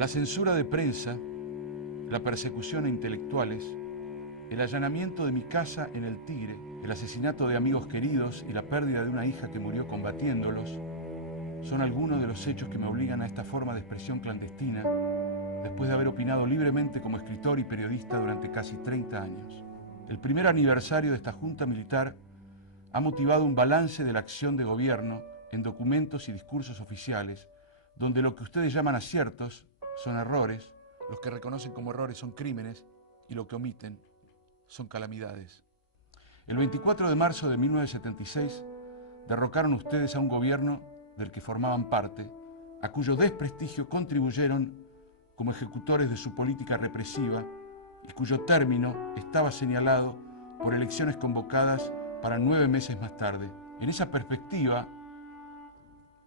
La censura de prensa, la persecución a intelectuales, el allanamiento de mi casa en El Tigre, el asesinato de amigos queridos y la pérdida de una hija que murió combatiéndolos son algunos de los hechos que me obligan a esta forma de expresión clandestina después de haber opinado libremente como escritor y periodista durante casi 30 años. El primer aniversario de esta junta militar ha motivado un balance de la acción de gobierno en documentos y discursos oficiales, donde lo que ustedes llaman aciertos son errores, los que reconocen como errores son crímenes y lo que omiten son calamidades. El 24 de marzo de 1976 derrocaron ustedes a un gobierno del que formaban parte, a cuyo desprestigio contribuyeron como ejecutores de su política represiva y cuyo término estaba señalado por elecciones convocadas para 9 meses más tarde. En esa perspectiva,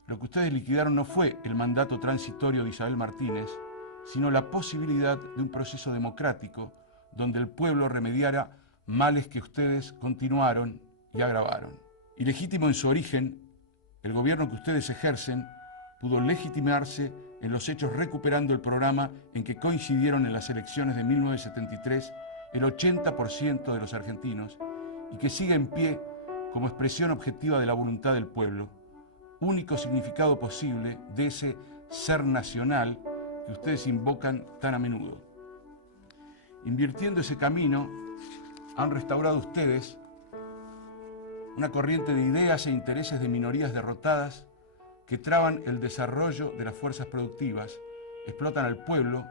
lo que ustedes liquidaron no fue el mandato transitorio de Isabel Martínez, sino la posibilidad de un proceso democrático donde el pueblo remediara males que ustedes continuaron y agravaron. Ilegítimo en su origen, el gobierno que ustedes ejercen pudo legitimarse en los hechos recuperando el programa en que coincidieron en las elecciones de 1973 el 80% de los argentinos y que sigue en pie como expresión objetiva de la voluntad del pueblo, único significado posible de ese ser nacional que ustedes invocan tan a menudo. Invirtiendo ese camino, han restaurado ustedes una corriente de ideas e intereses de minorías derrotadas que traban el desarrollo de las fuerzas productivas, explotan al pueblo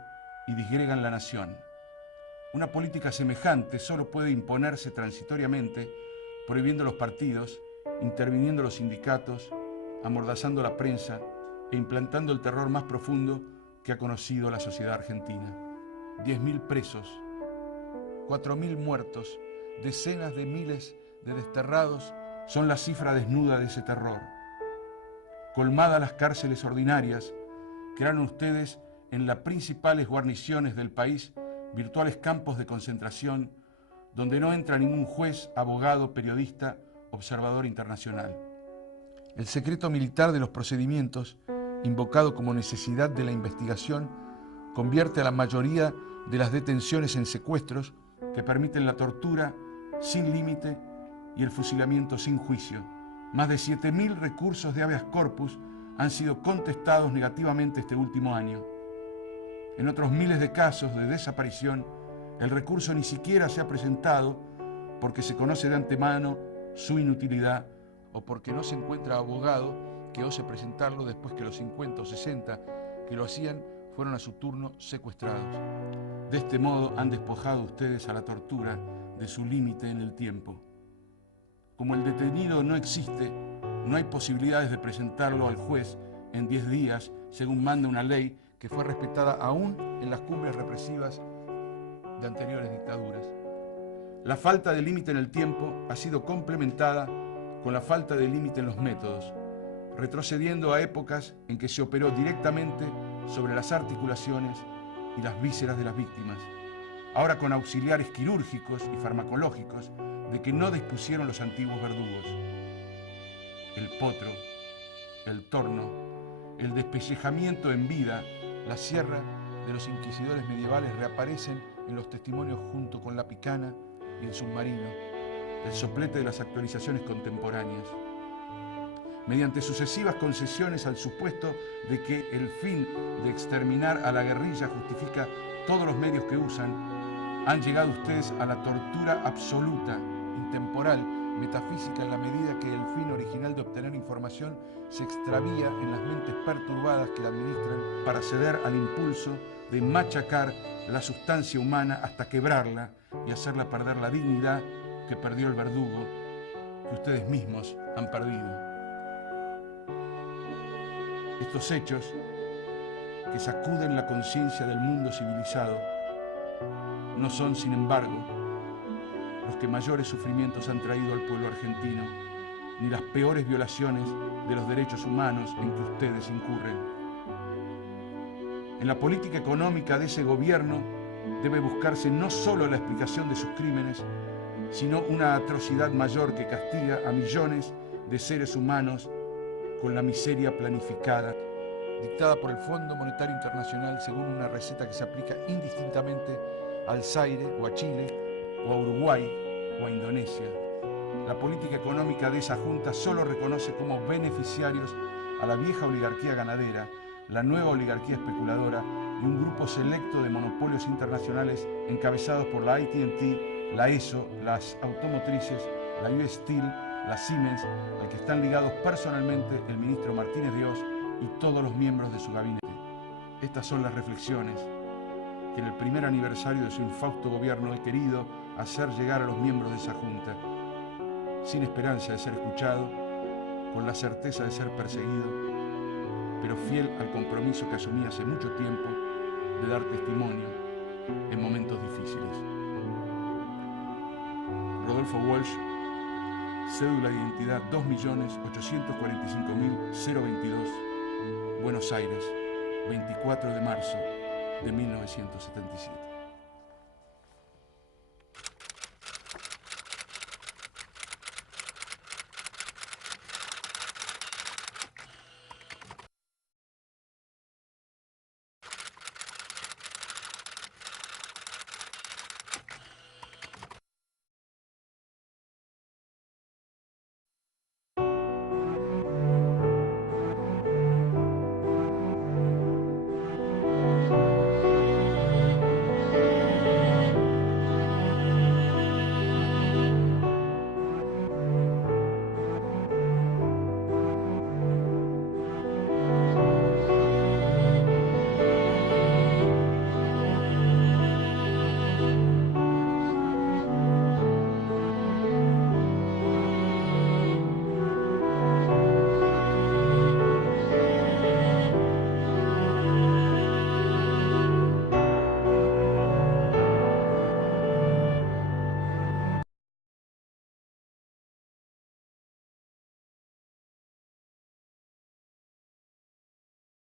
y disgregan la nación. Una política semejante solo puede imponerse transitoriamente, prohibiendo los partidos, interviniendo los sindicatos, amordazando la prensa e implantando el terror más profundo que ha conocido la sociedad argentina. 10.000 presos, 4.000 muertos, decenas de miles de desterrados son la cifra desnuda de ese terror. Colmadas las cárceles ordinarias, crearon ustedes en las principales guarniciones del país virtuales campos de concentración donde no entra ningún juez, abogado, periodista, observador internacional. El secreto militar de los procedimientos, invocado como necesidad de la investigación, convierte a la mayoría de las detenciones en secuestros que permiten la tortura sin límite y el fusilamiento sin juicio. Más de 7.000 recursos de habeas corpus han sido contestados negativamente este último año. En otros miles de casos de desaparición, el recurso ni siquiera se ha presentado porque se conoce de antemano su inutilidad o porque no se encuentra abogado que ose presentarlo después que los 50 o 60 que lo hacían fueron a su turno secuestrados. De este modo han despojado ustedes a la tortura de su límite en el tiempo. Como el detenido no existe, no hay posibilidades de presentarlo al juez en 10 días, según manda una ley que fue respetada aún en las cumbres represivas de anteriores dictaduras. La falta de límite en el tiempo ha sido complementada con la falta de límite en los métodos, retrocediendo a épocas en que se operó directamente sobre las articulaciones y las vísceras de las víctimas, ahora con auxiliares quirúrgicos y farmacológicos de que no dispusieron los antiguos verdugos. El potro, el torno, el despellejamiento en vida, la sierra de los inquisidores medievales reaparecen en los testimonios junto con la picana y el submarino, el soplete de las actualizaciones contemporáneas. Mediante sucesivas concesiones al supuesto de que el fin de exterminar a la guerrilla justifica todos los medios que usan, han llegado ustedes a la tortura absoluta, intemporal, metafísica en la medida que el fin original de obtener información se extravía en las mentes perturbadas que la administran para ceder al impulso de machacar la sustancia humana hasta quebrarla y hacerla perder la dignidad que perdió el verdugo, que ustedes mismos han perdido. Estos hechos, que sacuden la conciencia del mundo civilizado, no son, sin embargo, los que mayores sufrimientos han traído al pueblo argentino, ni las peores violaciones de los derechos humanos en que ustedes incurren. En la política económica de ese gobierno debe buscarse no solo la explicación de sus crímenes, sino una atrocidad mayor que castiga a millones de seres humanos con la miseria planificada dictada por el Fondo Monetario Internacional según una receta que se aplica indistintamente al Zaire o a Chile o a Uruguay o a Indonesia. La política económica de esa junta solo reconoce como beneficiarios a la vieja oligarquía ganadera, la nueva oligarquía especuladora y un grupo selecto de monopolios internacionales encabezados por la AT&T, la ESO, las automotrices, la US Steel, la Siemens, al que están ligados personalmente el ministro Martínez Dios y todos los miembros de su gabinete. Estas son las reflexiones que en el primer aniversario de su infausto gobierno he querido hacer llegar a los miembros de esa junta, sin esperanza de ser escuchado, con la certeza de ser perseguido, pero fiel al compromiso que asumí hace mucho tiempo de dar testimonio en momentos difíciles. Rodolfo Walsh, cédula de identidad 2.845.022, Buenos Aires, 24 de marzo de 1977.